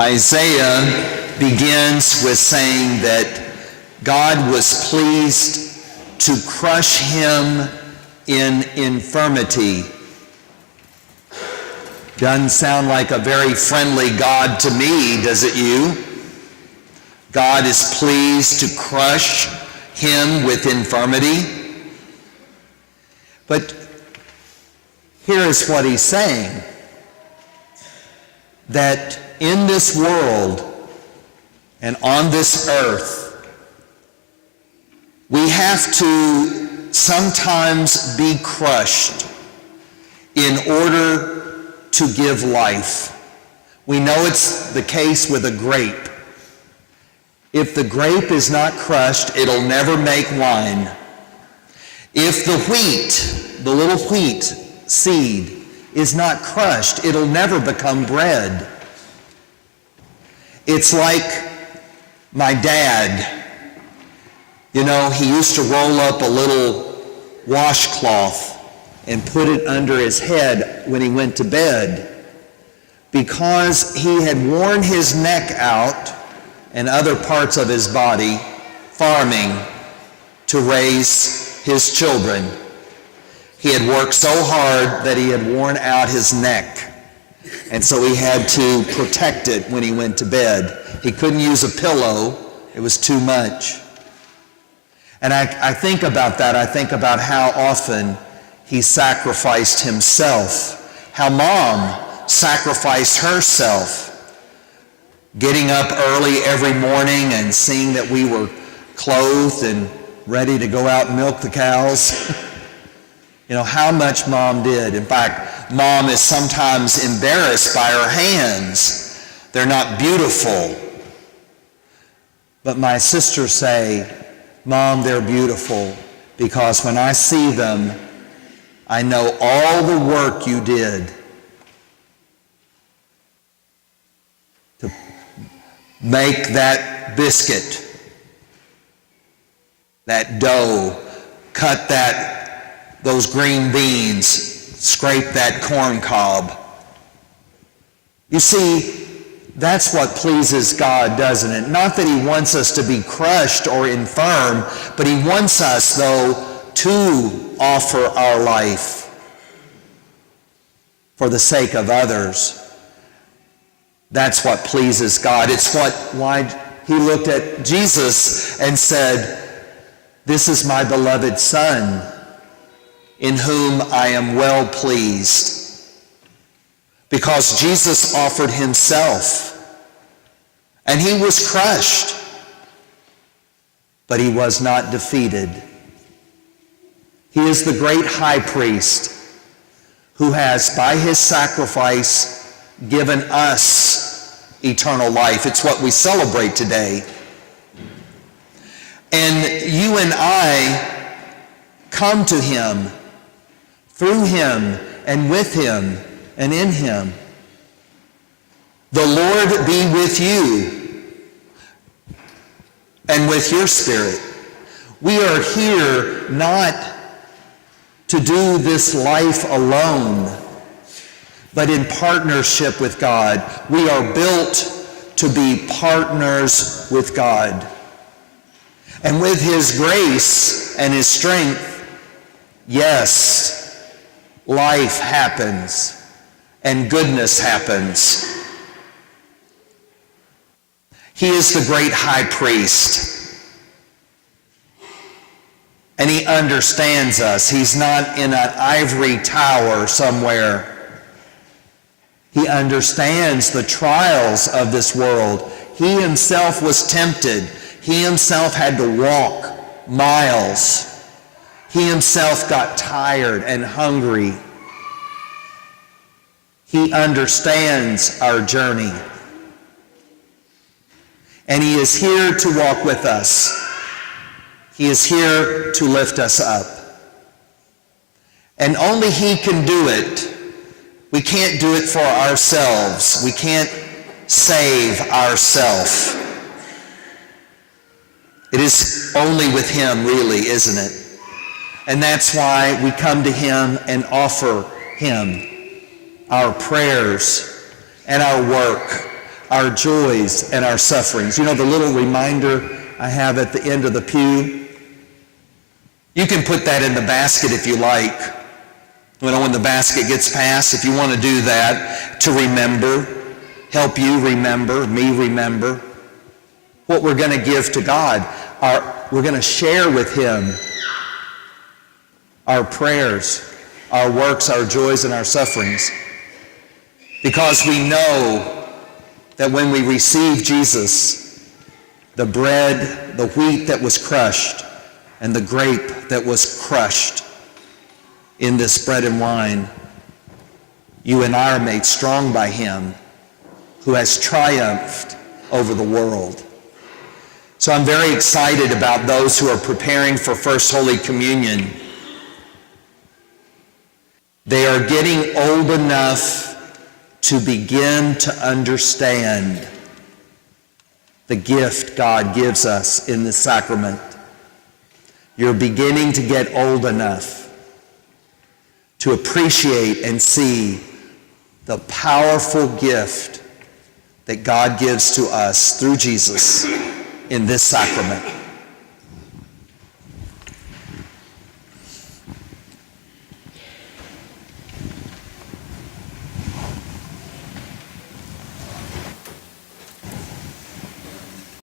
Isaiah begins with saying that God was pleased to crush him in infirmity. Doesn't sound like a very friendly God to me, does it you? God is pleased to crush him with infirmity. But here is what he's saying, that in this world and on this earth, we have to sometimes be crushed in order to give life. We know it's the case with a grape. If the grape is not crushed, it'll never make wine. If the wheat, the little wheat seed, is not crushed, it'll never become bread. It's like my dad. You know, he used to roll up a little washcloth and put it under his head when he went to bed because he had worn his neck out and other parts of his body farming to raise his children. He had worked so hard that he had worn out his neck, and so he had to protect it when he went to bed. He couldn't use a pillow. It was too much. And I think about that. I think about how often he sacrificed himself, how Mom sacrificed herself, getting up early every morning and seeing that we were clothed and ready to go out and milk the cows. You know, how much Mom did. In fact, Mom is sometimes embarrassed by her hands. They're not beautiful. But my sisters say, Mom, they're beautiful because when I see them, I know all the work you did to make that biscuit, that dough, cut those green beans, scrape that corn cob. You see, that's what pleases God, doesn't it? Not that he wants us to be crushed or infirm, but he wants us, though, to offer our life for the sake of others. That's what pleases God. It's why he looked at Jesus and said, "This is my beloved Son, in whom I am well pleased." Because Jesus offered himself, and he was crushed, but he was not defeated. He is the great high priest who has, by his sacrifice, given us eternal life. It's what we celebrate today. And you and I come to him through him and with him and in him. The Lord be with you and with your spirit. We are here not to do this life alone, but in partnership with God. We are built to be partners with God. And with his grace and his strength, yes, life happens and goodness happens. He is the great high priest. And he understands us. He's not in an ivory tower somewhere. He understands the trials of this world. He himself was tempted. He himself had to walk miles. He himself got tired and hungry. He understands our journey. And he is here to walk with us. He is here to lift us up. And only he can do it. We can't do it for ourselves. We can't save ourselves. It is only with him, really, isn't it? And that's why we come to him and offer him our prayers and our work, our joys and our sufferings. You know the little reminder I have at the end of the pew? You can put that in the basket if you like. You know, when the basket gets passed, if you want to do that, to remember, help you remember, me remember, what we're going to give to God. We're going to share with him our prayers, our works, our joys, and our sufferings. Because we know that when we receive Jesus, the bread, the wheat that was crushed, and the grape that was crushed in this bread and wine, you and I are made strong by him who has triumphed over the world. So I'm very excited about those who are preparing for First Holy Communion. They are getting old enough to begin to understand the gift God gives us in this sacrament. You're beginning to get old enough to appreciate and see the powerful gift that God gives to us through Jesus in this sacrament.